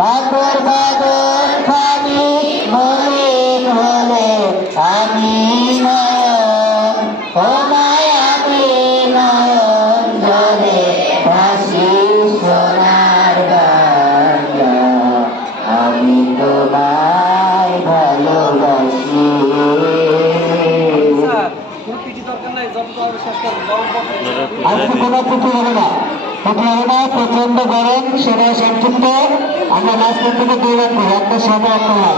বাগর বাগর খানি মলিন হলে আমি নয়ন ও মায়াবী নয়ন জলে ভাসি সোনার বাংলা আমি তোমায় ভালোবাসি। আজকে কোনো পুঁথি হবে না, পুঁথি হবে না, প্রচন্ড গরম, সময় সংক্ষিপ্ত, আমরা লাস্ট থেকে 2 রাখবো, একটা সময় একটা হয়।